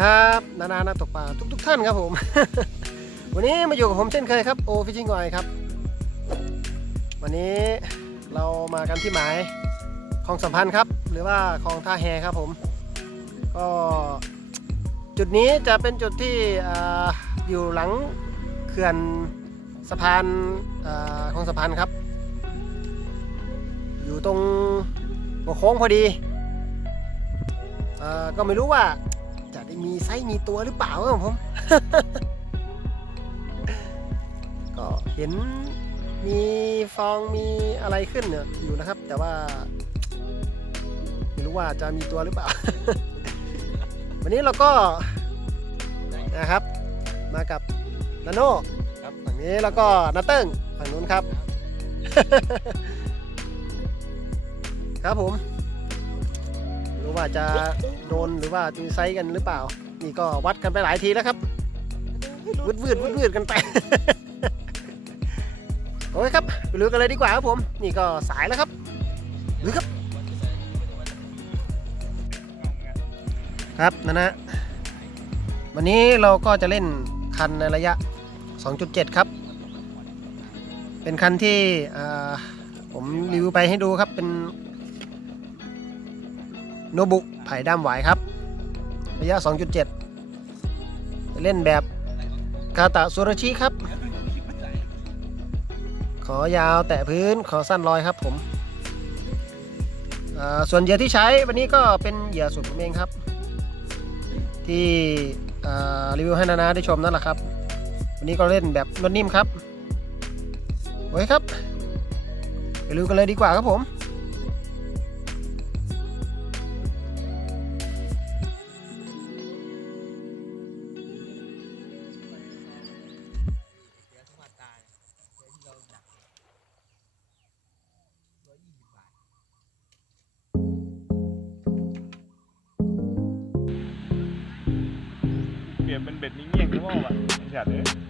ครับนานานักตกปลาทุกๆท่านครับผม วันนี้มาอยู่กับผมเช่นเคยครับโอฟิชชิ่งไอครับ วันนี้เรามากันที่หมายคลองสัมพันธ์ครับ หรือว่าคลองท่าแฮครับผม ก็จุดนี้จะเป็นจุดที่ออยู่หลังเขื่อนสะพานคลองสัมพันครับ อยู่ตรงหัวโค้งพอดีอก็ไม่รู้ว่า จะได้มีไซส์มีตัวหรือเปล่าครับผม ก็เห็นมีฟองมีอะไรขึ้นเนี่ยอยู่นะครับ แต่ว่าไม่รู้ว่าจะมีตัวหรือเปล่า วันนี้เราก็นะครับ มากับนาโน่ครับฝั่งนี้แล้วก็นาเติ้งฝั่งนู้นครับ ครับผมไม่รู้ ว่าจะโดนหรือว่าจะมีไซส์กันหรือเปล่า นี่ก็วัดกันไปหลายทีแล้วครับวืดวืดวืดวืดกันไปโอเคครับไปลุยกันเลยดีกว่าครับผม นี่ก็สายแล้วครับลุยครับ ครับนะนะวันนี้เราก็จะเล่นคันในระยะ 2.7 ครับ เป็นคันที่ผมรีวิวไปให้ดูครับเป็น โนบุไผ่ด้ามหวายครับ ระยะ 2.7 จะเล่นแบบคาตะสุรชิครับ ขอยาวแตะพื้นขอสั้นลอยครับผมส่วนเหยื่อที่ใช้วันนี้ก็เป็นเหยื่อสูตรผมเองครับ ที่รีวิวให้นานาได้ชมนั่นแหละครับ วันนี้ก็เล่นแบบนวดนิ่มครับโอเคครับ ไปดูกันเลยดีกว่าครับผม ไ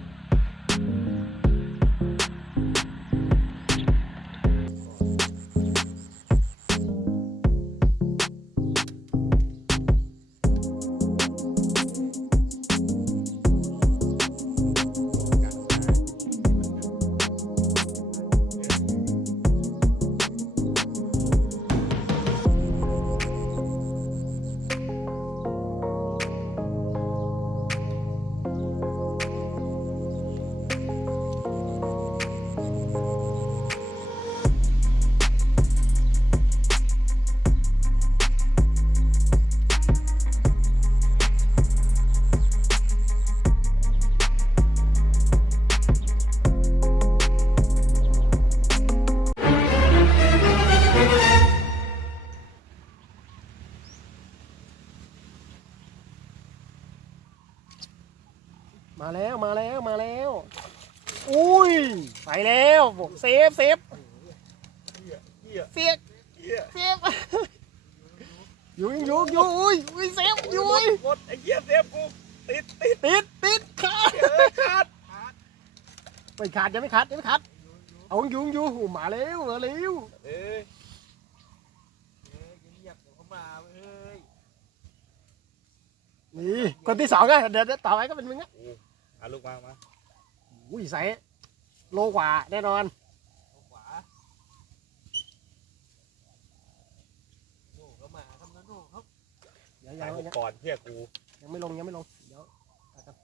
อยู่ยังอยู่อยู่อุ้ยอุ้ยเซฟอยู่อุ้ยหมดไอ้เหี้ยเซฟกูติดติดติดติดขาดเอ้ยขาดไม่ขาดยังไม่ขาดยังไม่ขาดเอาอยู่อยู่โอ้มาแล้วมาแล้วเอ้ยนี่คนที่สองอะเดี๋ยวเดี๋ยวต่อไปก็เป็นมึงอะเอาลูกมามาอุ้ยใส่โลกว่าแน่นอน ยังตายหกยังปอนเฮียกูยังไม่ลงยังไม่ลงเดี๋ยวตายกัน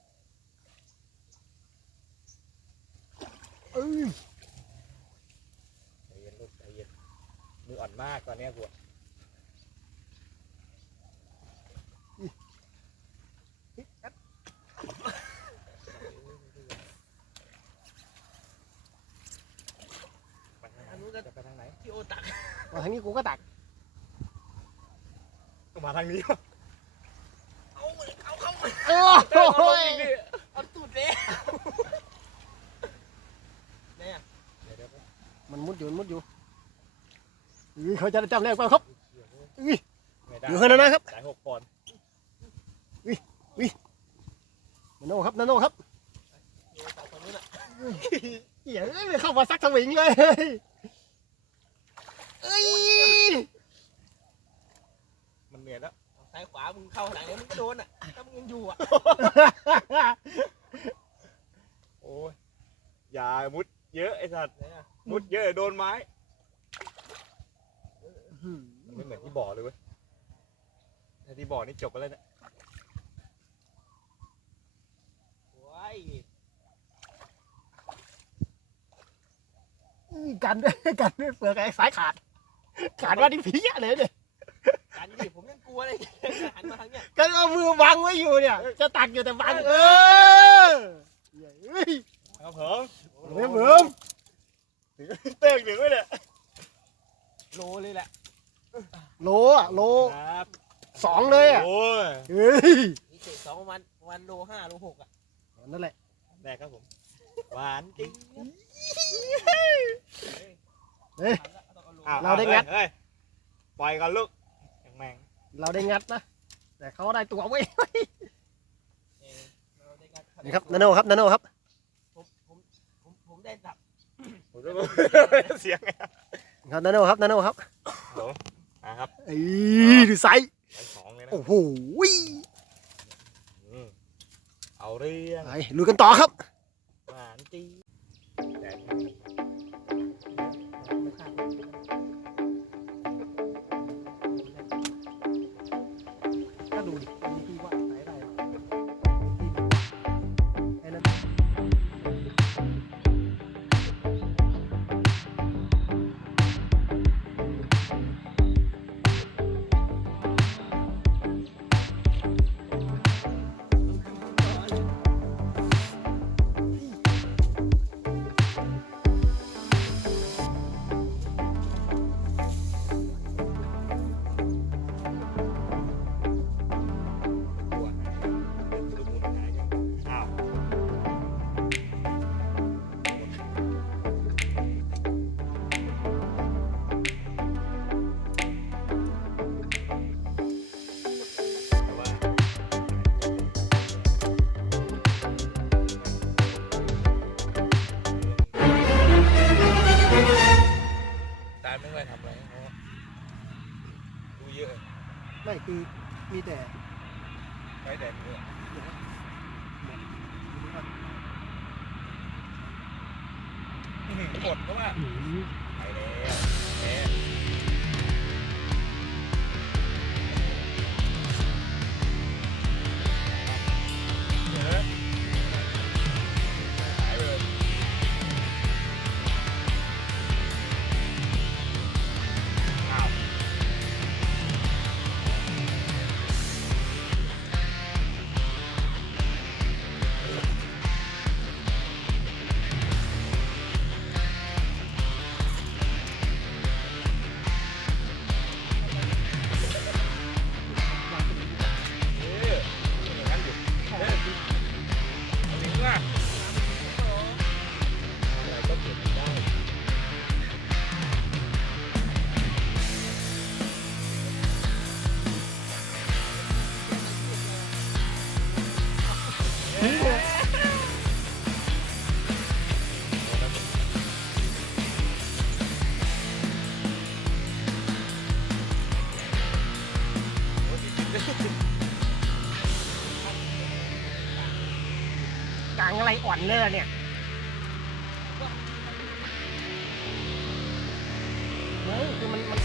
เอ้ยใจเย็นเย็นมืออ่อนมากตอนเนี้ยกูอะไปทางไหนจะไปทางไหน พี่โอตัก มาทางนี้กูก็ตักมาทางนี้ อยู่มันมุดอยู่อุ้ยเขาจะจำแรงกว่าครับอุ้ย อยู่ข้างหน้านะครับ สายหกปอนด์นาโน่ครับนาโน่ครับอยู่สองคนนู้นอะเหี้ยไม่เข้ามาซักสวิงเลยเอ้ยมันเหนื่อยแล้วซ้ายขวามึงเข้าหลังแล้วมึงก็โดนอะถ้ามึงยังอยู่อะโอ้ยอย่ามุด เยอะไอ้สัตว์เนี่ยมุดเยอะเดี๋ยวโดนไม้มันไม่เหมือนที่บ่อเลยเว้ยถ้าที่บ่อนี่จบไปแล้วเนี่ยโอ้ยกันด้วยกันด้วยเปลือกไอ้สายขาด ขาดว่าที่ผีอะเลยเนี่ยกันดิผมยังกลัวเลยหันมาทางเนี้ยก็เอามือบังไว้อยู่เนี่ย จะตักอยู่แต่บังเออเฮ้ย ครับผมเฮ้ยเบิ่มเต้งถึงไว้เนี่ยโลเลยแหละโลอะโลครับสองเลยอะโอ้ยเฮ้ยนี่เจ็ดสองประมาณประมาณโลห้าโลหกอะนั่นแหละแรกครับผม หวานจริงเฮ้ยต้องเอาโลอ้วเราได้งัดเฮ้ยปล่อยก่อนลูกแมงเราได้งัดนะแต่เขาได้ตัวไว้ยเออเราได้งัดนี่ครับนาโนครับนาโนครับผมผมผมผม ได้ดับๆผมจะเสียงไงครับนาโนครับนาโนครับอะครับเอ้ยดูไซส์ไปสองเลยนะโอ้โหอืมเอาเรื่องไปลุยกันต่อครับ หวานจริงแต่ อื้อหือกดก็ว่าไปแล้ว งอะไรอ่อนเลยล่ะเนี่ยเฮ้ยคือมันมัน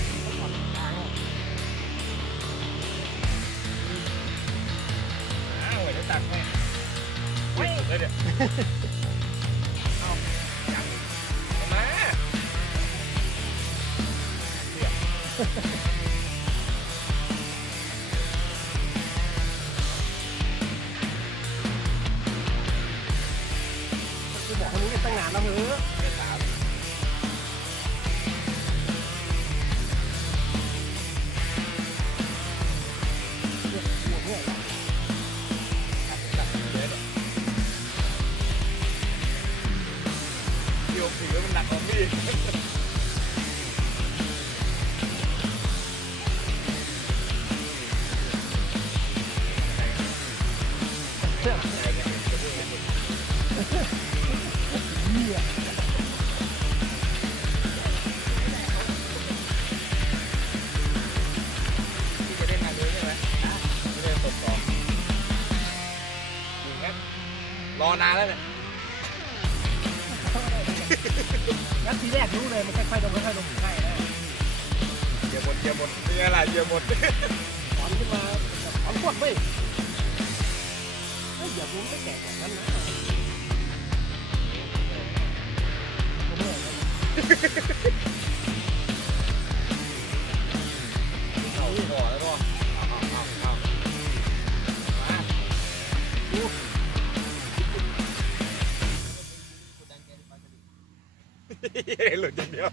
้กันตั้งนานแล้วเฮ้อ นานแล้วเนี่ยงั้นทีแรกรู้เลยมันค่อยๆลงค่อยๆลงใช่แล้วเหยียบหมดเหยียบหมดนี่ไงล่ะเหยียบหม ดิกหลุดอย่างเดียว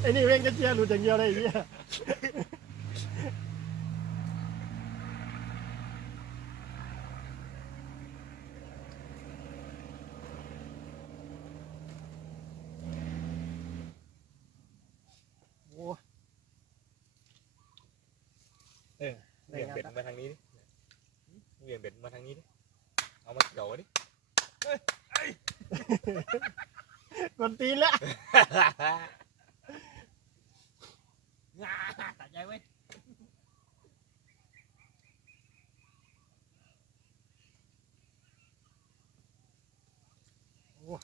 ไอ้นี่เร่งจะเชียร์หลุดอย่างเดียวเลยไอ้เหี้ยโอ้เออได้เบี่ยงงานเบ็ดละมาทางนี้ดิเบี่ยงเบ็ดมาทางนี้ดิ เอามาเกี่ยวไว้ดิ กวนตีนแล้วงาตัดใจไว้ยโอ้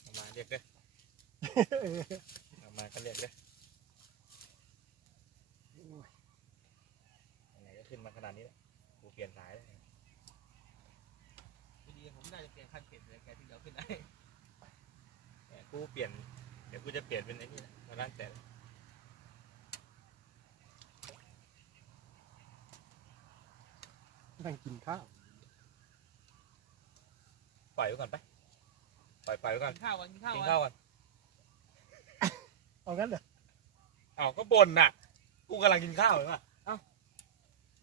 เอามาเรียกเด้อเอามาก็เรียกเด้อไหนๆก็ขึ้นมาขนาดนี้แล้ว กูเปลี่ยนสายแล้วพอดีผมน่าจะเปลี่ยนคันเปลี่ยนเลยแกที่เดียวขึ้นได้เนี่ยกูเปลี่ยน เดี๋ยวกูจะเปลี่ยนเป็นไอ้นี่นะมาล้านแต่นั่งกินข้าวปล่อยไว้ก่อนไปปล่อยปล่อยไว้ก่อนกินข้าววันกินข้าวกินวันข้าวก่อนเอางั้นเหรออ้าวก็บ่นน่ะ กูกำลังกินข้าวเลยว่ะเอ้า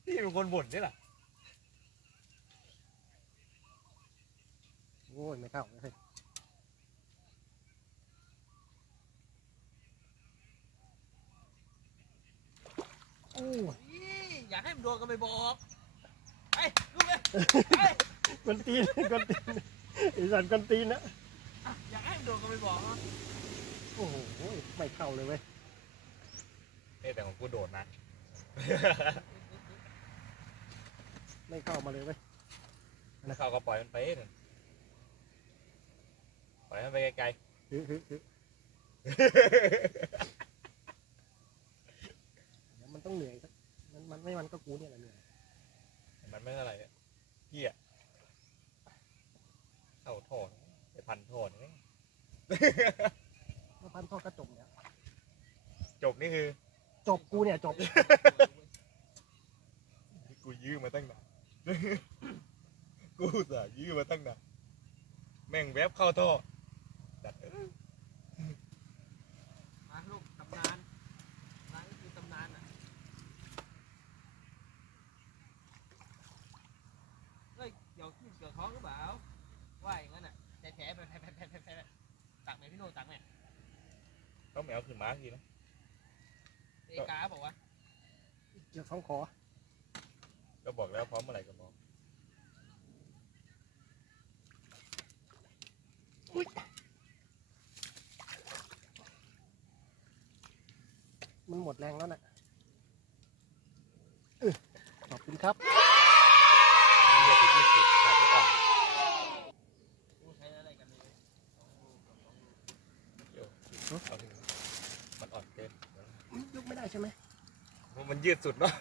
พี่เป็นคนบ่นนี่แหละ อ้ยไม่เข้าเลยโอ้ยอีอยากให้มันโดนก็ไม่บอกไปลูกเลยไปกวนตีนกวนตีนไอีสันกวนตีนนะอะอยากให้มันโดนก็ไม่บอกอะโอ้โหไม่เข้าเลยเว้ยเอ้ยแต่ของกูโดดนะ ไม่เข้ามาเลยเว้ย ถ้าเข้าก็ปล่อยมันไปเถอะ ปล่อยมันไปไกลฮึฮึฮึเดี๋ยวมันต้องเหนื่อยสักมันมันไม่มันก็กูเนี่ยแหละเหนื่อยๆมันไม่เท่าไหร่อะเหี้ยเข้าท่อไปพันท่อนี่มาพันท่อก็จบเนี่ยจบนี่คือจบกูเนี่ยจบกูยื้อมาตั้งนาน กูอุตสาห์ยื้อมาตั้งนานแม่งแวบเข้าท่อจัดเอ้ย มาลูกตำนานร้านนี้คือตำนานอะเฮ้ยเกี่ยวขี้เกี่ยวท้องหรือเปล่าว่าอย่างนั้นอะแผลๆไป แผลๆแผลๆแผลๆแผลๆตักไหมพี่โน่ตักไหมต้องแมวขึ้นมาทีนะเอกาบอกว่าเกี่ยวสองขอ ก็บอกแล้วพร้อมเมื่อไหร่ก็บอกมันหมดแรงแล้วน่ะขอบคุณครับ นี่เรียกเป็นยี่สิบขาดไปอ่อน กูใช้อะไรกันเลยสองลูกสองลูก เดี๋ยว เอาถึงมันอ่อนเกินยกไม่ได้ใช่ไหมมันยืดสุดเนาะ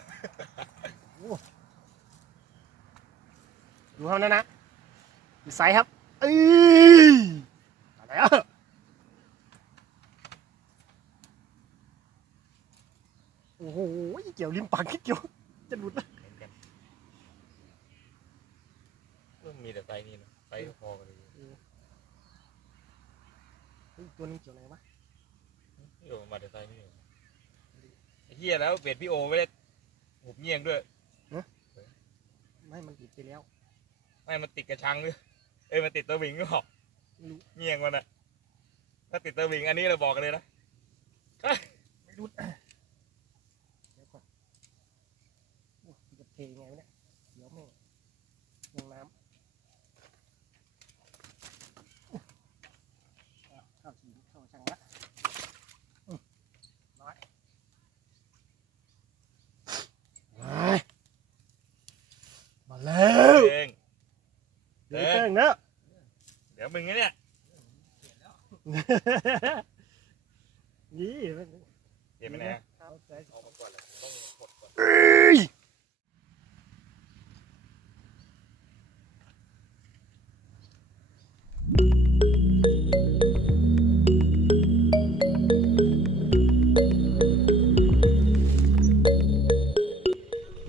ดูเท่านั้นนะดูไซส์ครับเอ้ยมาแล้วโอ้โหเกี่ยวริมปากเกี่ยวจะหลุดแล้วเหมือนกันก็มีแต่ไซส์นี่นะไซส์พอกันเลยเฮ้ยตัวนึงเกี่ยวไหนวะ พี่โอมาแต่ไซส์นี่ไอ้เฮียแล้วเบ็ดพี่โอไม่ได้หุบเงียงด้วยฮะเออไม่มันติดไปแล้ว ไม่มันติดกระชังหรือเอ้ยมันติดตัววิงก็บอกไม่รู้เงียงมันอะถ้าติดตัววิงอันนี้เราบอกกันเลยนะไม่รุดเดี๋ยวก่อนโอ้ยจะเทยังไงวะเนี่ยเดี๋ยวแม่งลงน้ำอุ๊ยอะเข้าฉีดเข้าช่างละอืมน้อยไปมาแล้ว เอง เดี๋ยวแจ้งนะเดี๋ยวมึงไงเนี่ยนี่เห็นไหมนะเอาใจเอามาก่อนเลยต้องหมดก่อนเอ้ย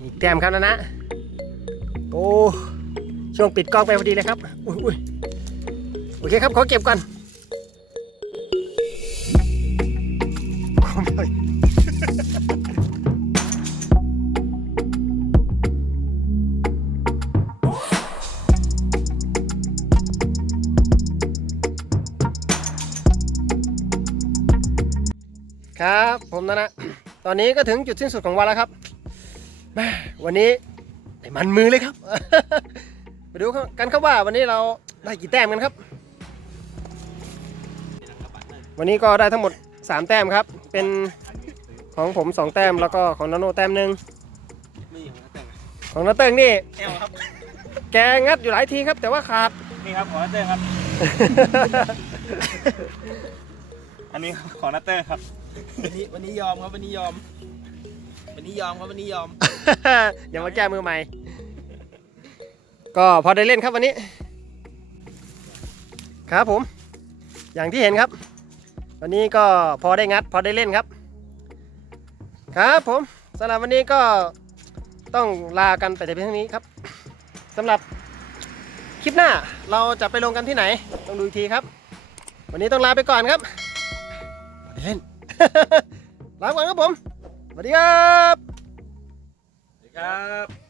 อีกแต้มครับนะนะ โอ้ ช่วงปิดกล้องไปพอดีเลยครับอุ้ยอุ้ยโอเคครับขอเก็บก่อนโอ้ยครับผมนะนะตอนนี้ก็ถึงจุดสิ้นสุดของวันแล้วครับแม่วันนี้มันมือเลยครับ ดูกันครับว่าวันนี้เราได้กี่แต้มกันครับ วันนี้ก็ได้ทั้งหมด 3 แต้มครับ เป็นของผม 2 แต้มแล้วก็ของนาโนแต้มหนึ่งนี่ของนักแต่งของนาเติงนี่แก้วครับแกงัดอยู่หลายทีครับ แต่ว่าขาดนี่ครับของนัตเตอร์ครับ อันนี้ของนัตเตอร์ครับวันนี้วันนี้ยอมครับวันนี้ยอม วันนี้ยอมครับวันนี้ยอมอย่ามาแก้มือใหม่ ก็พอได้เล่นครับวันนี้ ครับผม อย่างที่เห็นครับ วันนี้ก็พอได้งัด พอได้เล่นครับ ครับผมสำหรับวันนี้ก็ต้องลากันไปแต่เพียงเท่านี้ครับสำหรับคลิปหน้าเราจะไปลงกันที่ไหน ต้องดูอีกทีครับ วันนี้ต้องลาไปก่อนครับพอได้เล่นลาไปก่อนครับผมสวัสดีครับครับ